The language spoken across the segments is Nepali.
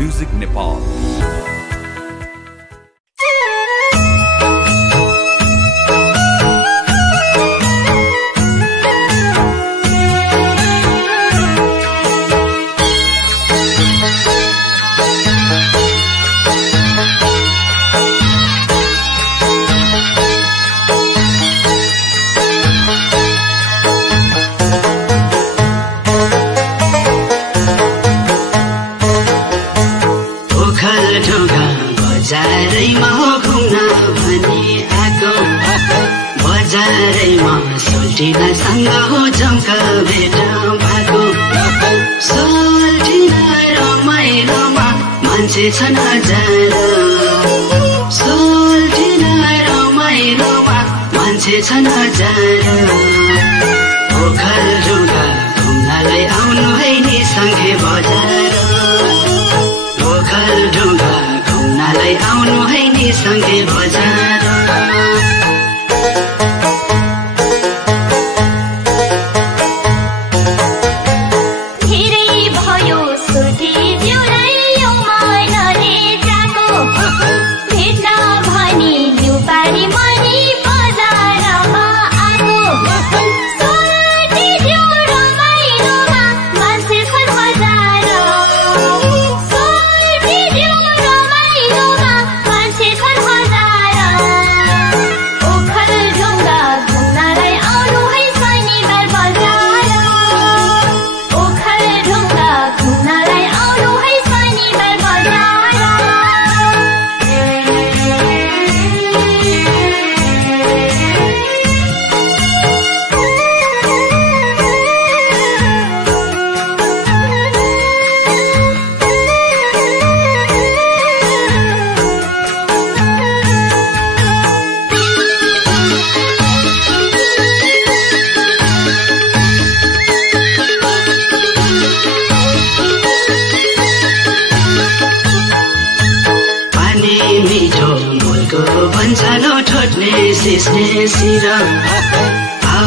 Music Nepal. सँग हो जम्का भेट भएको सोल्टिन रमाइलोमा मान्छे छन् हजार सोल्टिन रमाइलोमा मान्छे छन् हजार ओखर ढुङ्गा घुम्नलाई आउनु है नि सँगै बजार ओखर ढुङ्गा घुम्नलाई आउनु है नि सँगै बजार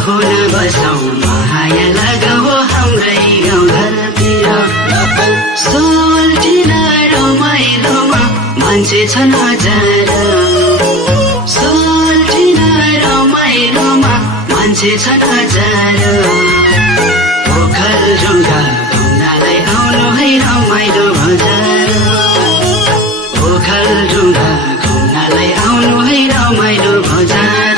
आहो न बसौँ माया लगाऊ हाम्रै गाउँघरतिर सोल्टिन रमाइलोमा मान्छे छन् हजार सोल्टिन रमाइलोमा मान्छे छन् हजार ओखर ढुङ्गा घुम्नलाई आउनु है रमाइलो बजार ओखर ढुङ्गा घुम्नलाई आउनु है रमाइलो बजार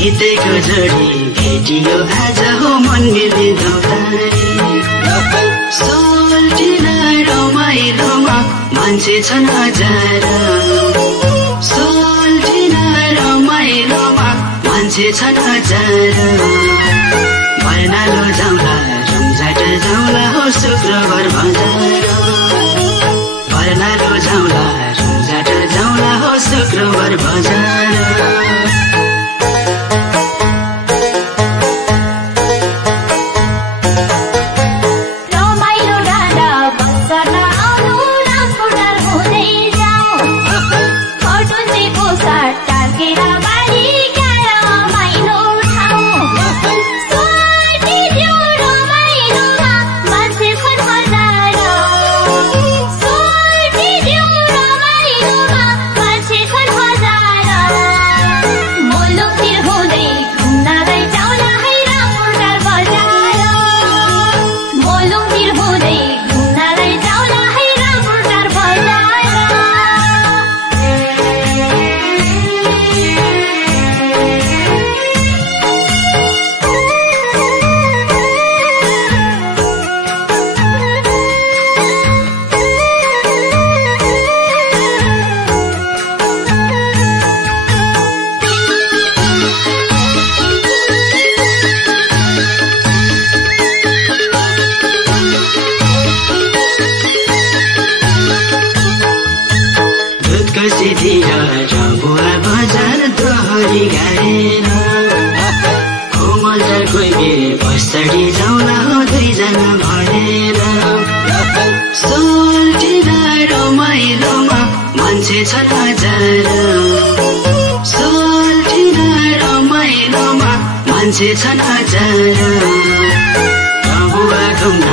हितेको जोडी भेटियो आज हो मन मिल्ने दौतारी सोल्टिन रमाइलोमा मान्छे छन् हजार सोल्टिन रमाइलोमा मान्छे छन् हजार बर्नालो जाउँला रुम्जाट जाउँला हो शुक्रबार बजार बर्नालो जाउँला रुम्जाट जाउँला हो शुक्रबार बजार Sorry. छन् हजार सोल्टिन रमाइलोमा मान्छे छन् हजार रहुवा घुम्न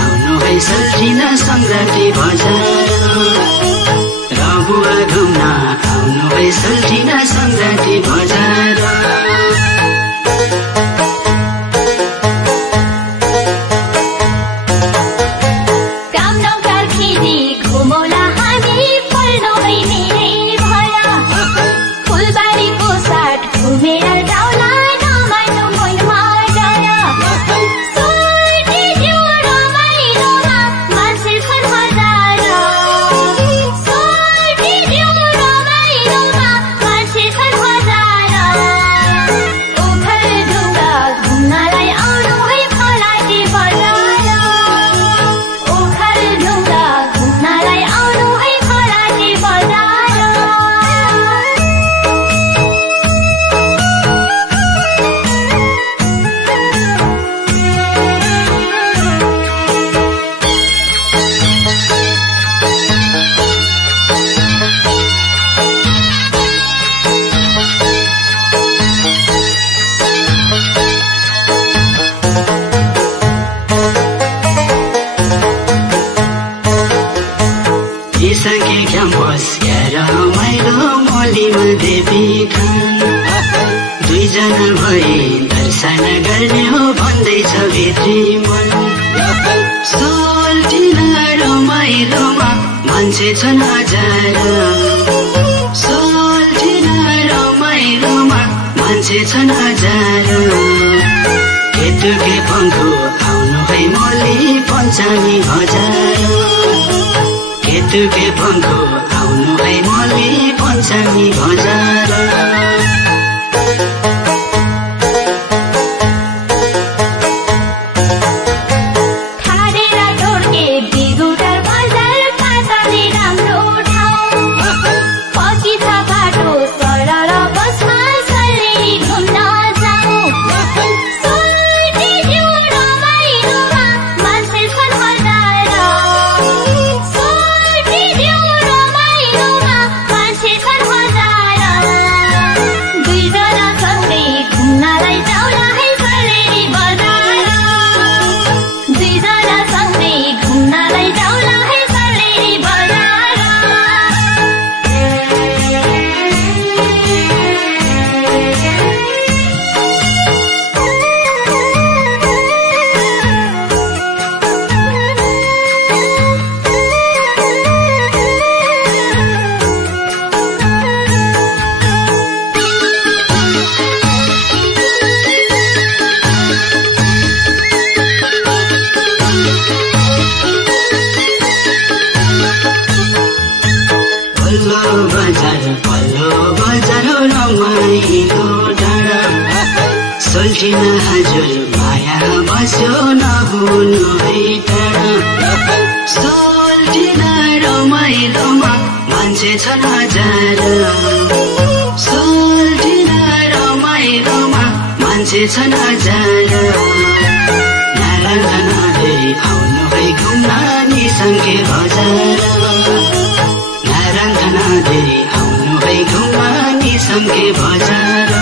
आउनु है सोल्टिन संक्रान्ति बजार रहुवा घुम्न आउनु है सोल्टिन संक्रान्ति बजार सके क्याम्पस रमाइलो मोलीमा देवी खान दुईजना भए दर्शन गर्ने हो भन्दैछ भित्री मन सोल्टिन रमाइलोमा मान्छे छन् हजार सोल्टिन रमाइलोमा मान्छे छन् हजार केटुके पङ्खु आउनु है मोली पञ्चामी हजार केटुके पङ्खु आउनु है मोली पञ्चामी बजार पल्लो बजार रमाइलो डाँडा सोल्टिन हजुर माया बस्यो नहुनु है टाढा सोल्टिन रमाइलोमा मान्छे छन् हजार सोल्टिन रमाइलोमा मान्छे छन् हजार नारायण धेरै आउनु है घुम्न निसङ्के बजार धेरै आउनु है घुम्न निसङ्के बजार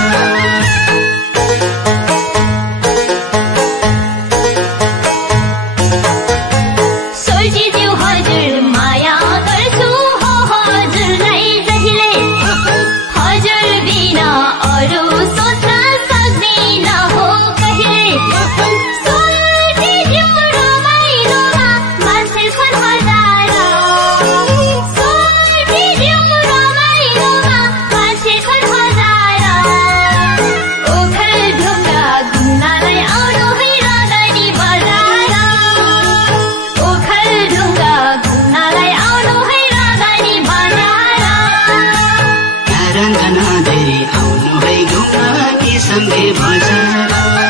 धेरै आउनु है घुम्न निसङ्के बजार